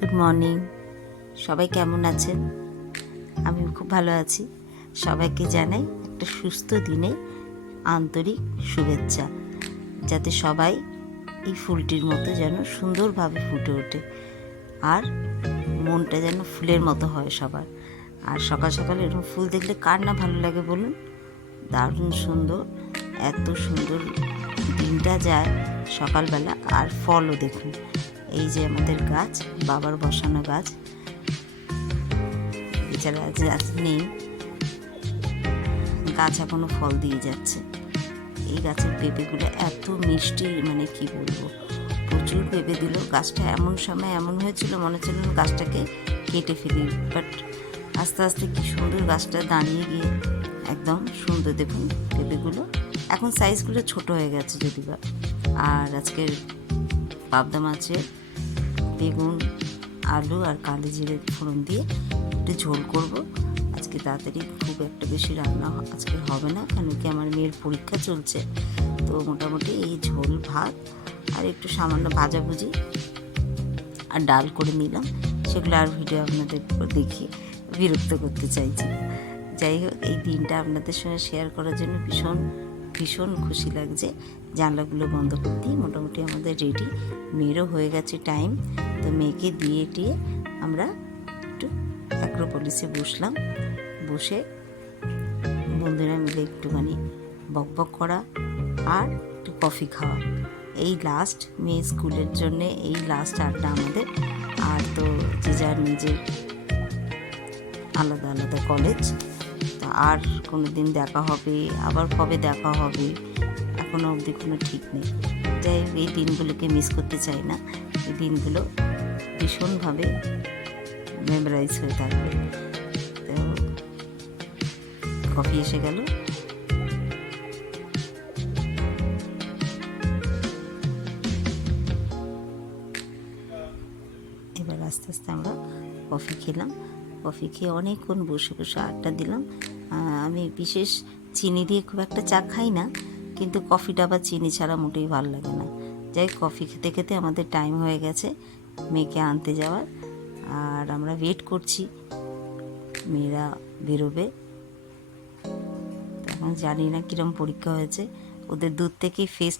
Good morning. সবাই কেমন আছেন? আমি খুব ভালো আছি। সবাইকে জানাই একটা সুস্থ দিনে আন্তরিক শুভেচ্ছা, যাতে সবাই এই ফুলটির মতো যেন সুন্দরভাবে ফুটে ওঠে আর মনটা যেন ফুলের মতো হয় সবার। আর সকাল সকাল এরকম ফুল দেখলে কার না ভালো লাগে বলুন? দারুণ সুন্দর, এত সুন্দর দিনটা যায় সকালবেলা। আর ফলও দেখুন, এই যে আমাদের গাছ, বাবার বসানো গাছ, এছাড়া গাছ নেই, গাছ এখনো ফল দিয়ে যাচ্ছে। এই গাছের পেঁপেগুলো এত মিষ্টি, মানে কি বলবো, প্রচুর পেঁপে দিল। গাছটা এমন সময় এমন হয়েছিল, মনে হচ্ছিল গাছটাকে কেটে ফেলি, বাট আস্তে আস্তে কি সুন্দর গাছটা দাঁড়িয়ে গিয়ে একদম সুন্দর। দেখুন পেঁপেগুলো এখন সাইজগুলো ছোট হয়ে গেছে যদি বা। আর আজকের পাবদা মাছের বেগুন, আলু আর কালি জিরে ফোড়ন দিয়ে একটু ঝোল করব আজকে। তাড়াতাড়ি খুব একটা বেশি রান্না আজকে হবে না, কেন কি আমার মেয়ের পরীক্ষা চলছে। তো মোটামুটি এই ঝোল ভাত আর একটু সামান্য ভাজাভুজি আর ডাল করে নিলাম। সেগুলো আর ভিডিও আপনাদের দেখিয়ে বিরক্ত করতে চাইছি। যাই হোক, এই দিনটা আপনাদের সঙ্গে শেয়ার করার জন্য ভীষণ ভীষণ খুশি লাগছে। জানলাগুলো বন্ধ করতেই মোটামুটি আমাদের রেডি। মেয়েরও হয়ে গেছে টাইম, তো মেয়েকে দিয়ে টিয়ে আমরা একটু অ্যাক্রোপলিসে বসলাম। বসে বন্ধুরা মিলে একটুখানি বকবক করা আর একটু কফি খাওয়া। এই লাস্ট মেয়ে স্কুলের জন্যে এই লাস্ট আড্ডা আমাদের। আর তো যে যার নিজের আলাদা আলাদা কলেজ, তো আর কোনো দিন দেখা হবে, আবার কবে দেখা হবে এখনও অবধি কোনো ঠিক নেই। যাই হোক, এই দিনগুলোকে মিস করতে চাই না। এই দিনগুলো ভীষণভাবে মেমোরাইজ হয়ে থাকবে। তো কফি এসে গেল। এবার আস্তে আস্তে আমরা কফি খেলাম। কফি খেয়ে অনেকক্ষণ বসে বসে আড্ডা দিলাম। আমি বিশেষ চিনি দিয়ে খুব একটা চা খাই না, কিন্তু কফিটা আবার চিনি ছাড়া মোটেই ভালো লাগে না। যাই, কফি খেতে খেতে আমাদের টাইম হয়ে গেছে মেয়েকে আনতে যাওয়ার। আর আমরা ওয়েট করছি, মেয়েরা বেরোবে। এখন জানি না কীরকম পরীক্ষা হয়েছে, ওদের দূর থেকেই ফেস